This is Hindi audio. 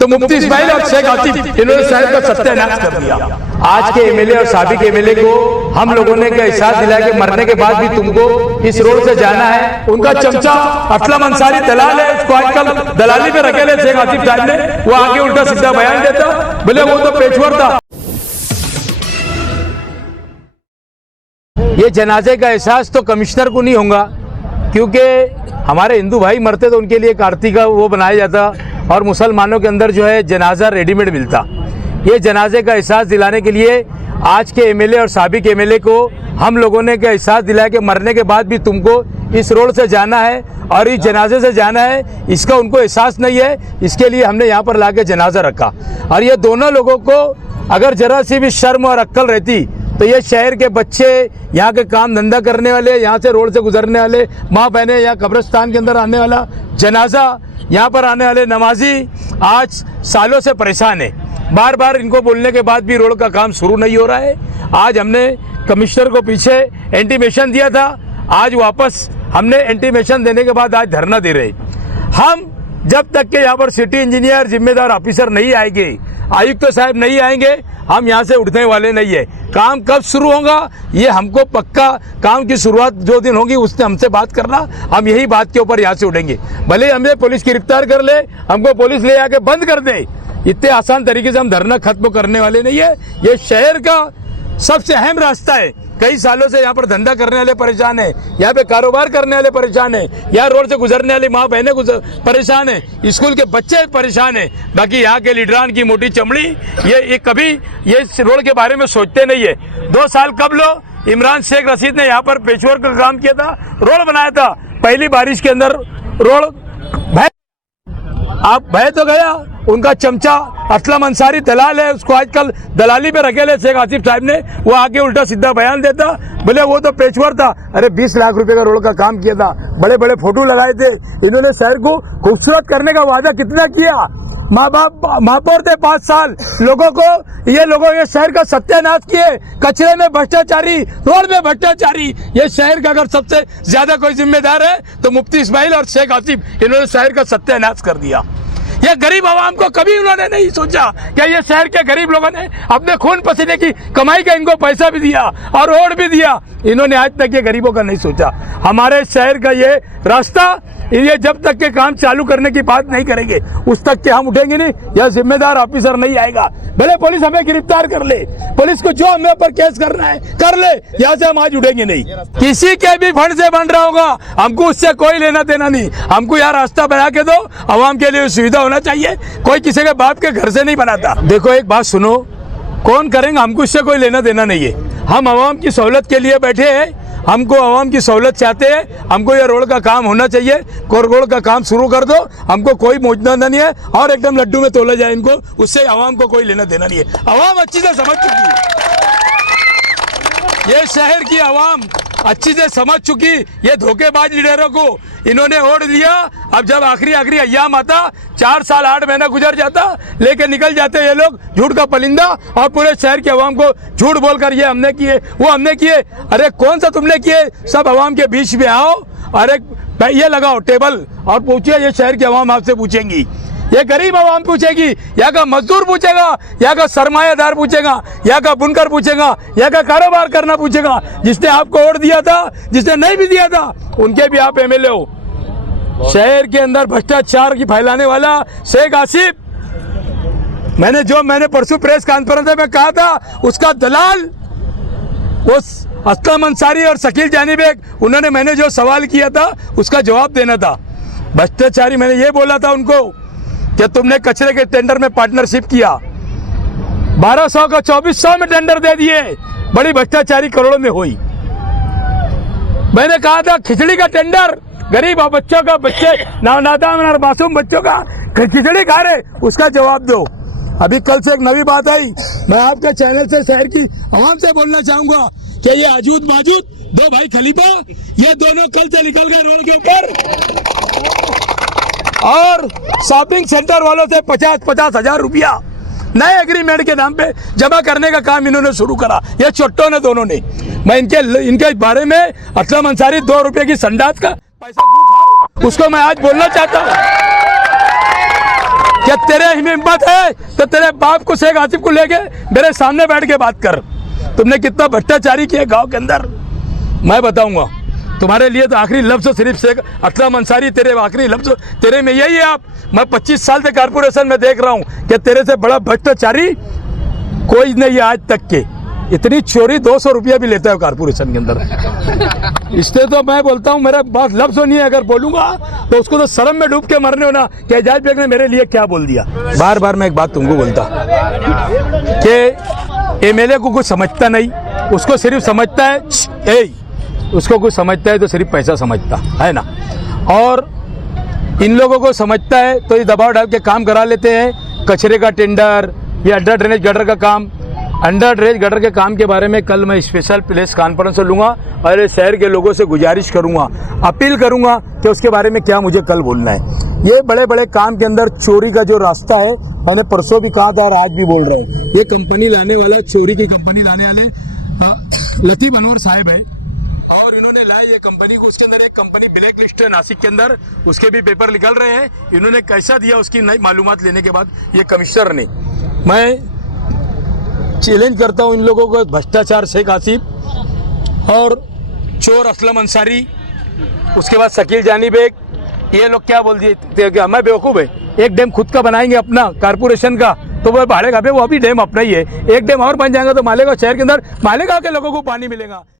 तो मुफ्ती इस्माइल और शेख आसिफ इन्होंने शहर का सत्यानाश कर दिया। आज के एमएलए और साबिक एमएलए को हम लोगों ने एहसास दिलाया कि मरने के बाद भी तुमको इस रोड से जाना है। उनका चमचा असलम अंसारी दलाल है, उसको आजकल दलाली में रखेले शेख आसिफ साहब ने, वो आगे उल्टा सीधा बयान देता, बोले वो तो पेशवर था। ये जनाजे का एहसास तो कमिश्नर को नहीं होगा, क्योंकि हमारे हिंदू भाई मरते तो उनके लिए एक आरती का वो बनाया जाता और मुसलमानों के अंदर जो है जनाजा रेडीमेड मिलता। ये जनाजे का एहसास दिलाने के लिए आज के एमएलए और साबिक एमएलए को हम लोगों ने एहसास दिलाया कि मरने के बाद भी तुमको इस रोड से जाना है और इस जनाजे से जाना है, इसका उनको एहसास नहीं है। इसके लिए हमने यहाँ पर लाके जनाजा रखा। और ये दोनों लोगों को अगर जरा सी भी शर्म और अक्ल रहती तो ये शहर के बच्चे, यहाँ के काम धंधा करने वाले, यहाँ से रोड से गुजरने वाले माँ बहनें, यहाँ कब्रिस्तान के अंदर आने वाला जनाजा, यहाँ पर आने वाले नमाजी आज सालों से परेशान है। बार बार इनको बोलने के बाद भी रोड का काम शुरू नहीं हो रहा है। आज हमने कमिश्नर को पीछे इंटीमेशन दिया था, आज वापस हमने इंटीमेशन देने के बाद आज धरना दे रहे। हम जब तक के यहाँ पर सिटी इंजीनियर जिम्मेदार ऑफिसर नहीं आएंगे, आयुक्त साहब नहीं आएंगे, हम यहाँ से उठने वाले नहीं है। काम कब शुरू होगा ये हमको पक्का, काम की शुरुआत जो दिन होगी उसने हमसे बात करना, हम यही बात के ऊपर यहाँ से उठेंगे। भले हमें पुलिस गिरफ्तार कर ले, हमको पुलिस ले आके बंद कर दे, इतने आसान तरीके से हम धरना खत्म करने वाले नहीं है। ये शहर का सबसे अहम रास्ता है। कई सालों से यहाँ पर धंधा करने वाले परेशान है, यहाँ पे कारोबार करने वाले परेशान है, यहाँ रोड से गुजरने वाली माँ बहनें परेशान है, स्कूल के बच्चे परेशान है। बाकी यहाँ के लीडरान की मोटी चमड़ी ये कभी ये रोड के बारे में सोचते नहीं है। 2 साल कब इमरान शेख रशीद ने यहाँ पर पेशवर का काम किया था, रोड बनाया था। पहली बारिश के अंदर रोड बह तो गया। उनका चमचा असलम अंसारी दलाल है, उसको आजकल दलाली में रखेले शेख आसिफ साहब ने, वो आगे उल्टा सीधा बयान देता, बोले वो तो पेशवर था। अरे 20 लाख रुपए का रोड का काम किया था, बड़े बड़े फोटो लगाए थे। इन्होंने शहर को खूबसूरत करने का वादा कितना किया। माँ बाप महापौर थे 5 साल, लोगों को ये शहर का सत्यानाश किए। कचरे में भ्रष्टाचारी, रोड में भ्रष्टाचारी। ये शहर का अगर सबसे ज्यादा कोई जिम्मेदार है तो मुफ्ती इस्माइल और शेख आसिफ, इन्होंने शहर का सत्यानाश कर दिया। ये गरीब आवाम को कभी उन्होंने नहीं सोचा कि ये शहर के गरीब लोगों ने अपने खून पसीने की कमाई का इनको पैसा भी दिया और रोड भी दिया। इन्होंने आज तक ये गरीबों का नहीं सोचा। हमारे शहर का ये रास्ता, ये जब तक के काम चालू करने की बात नहीं करेंगे उस तक के हम उठेंगे नहीं। यह जिम्मेदार ऑफिसर नहीं आएगा, भले पुलिस हमें गिरफ्तार कर ले, पुलिस को जो हमें पर केस करना है कर ले, यहाँ से हम आज उठेंगे नहीं। किसी के भी फंड से बन रहा होगा, हमको उससे कोई लेना देना नहीं। हमको यहाँ रास्ता बना के दो, आवाम के लिए सुविधा होना चाहिए। कोई किसी के बाप के घर से नहीं बनाता। देखो एक बात सुनो, कौन करेंगे, हमको इससे कोई लेना देना नहीं है। हम आवाम की सहूलत के लिए बैठे हैं, हमको आवाम की सहूलत चाहते हैं। हमको ये रोड का काम होना चाहिए, रोड का काम शुरू कर दो, हमको कोई मौजूदा नहीं है। और एकदम लड्डू में तोला जाए इनको, उससे आवाम को कोई लेना देना नहीं है। आवाम अच्छी से समझ चुकी है, ये शहर की आवाम अच्छी से समझ चुकी। ये धोखेबाज लीडरों को इन्होंने वोट दिया। अब जब आखिरी अय्याम आता, 4 साल 8 महीना गुजर जाता, लेके निकल जाते ये लोग झूठ का परिंदा, और पूरे शहर के आवाम को झूठ बोलकर ये हमने किए, वो हमने किए। अरे कौन सा तुमने किए? सब आवाम के बीच में आओ, अरे ये लगाओ टेबल और पूछिए। ये शहर की आवाम आपसे पूछेंगी, ये गरीब आवाम पूछेगी, यहाँ का मजदूर पूछेगा, यहाँ का सरमायादार पूछेगा, यहाँ का बुनकर पूछेगा, यहाँ का कारोबार करना पूछेगा। जिसने आपको वोट दिया था, जिसने नहीं भी दिया था, उनके भी आप एमएलए हो। शहर के अंदर भ्रष्टाचार की फैलाने वाला शेख आसिफ, मैंने परसों प्रेस कॉन्फ्रेंस में कहा था, उसका दलाल उस असलम अंसारी और शकील जानी बेग, उन्होंने मैंने जो सवाल किया था उसका जवाब देना था। भ्रष्टाचारी मैंने ये बोला था उनको कि तुमने कचरे के टेंडर में पार्टनरशिप किया, 1200 का 2400 में टेंडर दे दिए, बड़ी भ्रष्टाचारी करोड़ों में हुई। मैंने कहा था खिचड़ी का टेंडर, गरीब बच्चों का, बच्चे नादान और मासूम बच्चों का खिचड़ी खा रहे, उसका जवाब दो। अभी कल से एक नई बात आई, मैं आपके चैनल से शहर की आवाम से बोलना चाहूंगा कि ये आजूद माजूद 2 भाई खलीफा, ये दोनों कल से निकल गए रोड के ऊपर और शॉपिंग सेंटर वालों से 50-50 हजार रुपया नए एग्रीमेंट के नाम पे जमा करने का काम इन्होंने शुरू करा। ये चोट्टों ने, दोनों ने। मैं इनके बारे में असलम अंसारी 2 रुपये की संडास का पैसा उसको मैं आज बोलना चाहता हूँ क्या तेरे में हिम्मत है तो तेरे बाप को शेख आसिफ को लेके मेरे सामने बैठ के बात कर। तुमने कितना भ्रष्टाचारी किया गांव के अंदर मैं बताऊंगा। तुम्हारे लिए तो आखिरी लफ्ज सिर्फ शेख असलम अंसारी, तेरे आखिरी लफ्ज तेरे में यही है। आप मैं 25 साल से कारपोरेशन में देख रहा हूं कि तेरे से बड़ा भ्रष्टाचारी कोई नहीं है आज तक के। इतनी चोरी 200 रुपया भी लेता है कारपोरेशन के अंदर। इसलिए तो मैं बोलता हूँ मेरा बात लफ्ज नहीं है, अगर बोलूंगा तो उसको तो शर्म में डूब के मरने होना कि एजाज बेग ने मेरे लिए क्या बोल दिया। बार बार मैं एक बात तुमको बोलता कि एमएलए को कुछ समझता नहीं, उसको सिर्फ समझता है उसको कुछ समझता है तो सिर्फ पैसा समझता है ना। और इन लोगों को समझता है तो ये दबाव डाल के काम करा लेते हैं। कचरे का टेंडर या अंडर ड्रेनेज गटर का काम, अंडर ड्रेनेज गटर के काम के बारे में कल मैं स्पेशल प्रेस कॉन्फ्रेंस लूँगा और शहर के लोगों से गुजारिश करूँगा, अपील करूँगा कि उसके बारे में क्या मुझे कल बोलना है। ये बड़े बड़े काम के अंदर चोरी का जो रास्ता है, मैंने परसों भी कहा था और आज भी बोल रहा हूँ, ये कंपनी लाने वाला, चोरी की कंपनी लाने वाले लतीफ़ अनवर साहब है और इन्होंने लाया ये कंपनी को। उसके अंदर एक कंपनी ब्लैक लिस्ट है नासिक के अंदर, उसके भी पेपर निकल रहे हैं। इन्होंने कैसा दिया उसकी नई मालूमात लेने के बाद ये कमिश्नर ने। मैं चैलेंज करता हूँ इन लोगों को, भ्रष्टाचार शेख आसिफ और चोर असलम अंसारी, उसके बाद शकील जानी बेग, ये लोग क्या बोल दिए मैं बेवकूफ़ है। एक डैम खुद का बनाएंगे अपना कारपोरेशन का तो वो भाड़े का, वो अभी डैम अपना ही है। एक डैम और बन जाएगा तो मालेगांव शहर के अंदर मालेगांव के लोगों को पानी मिलेगा।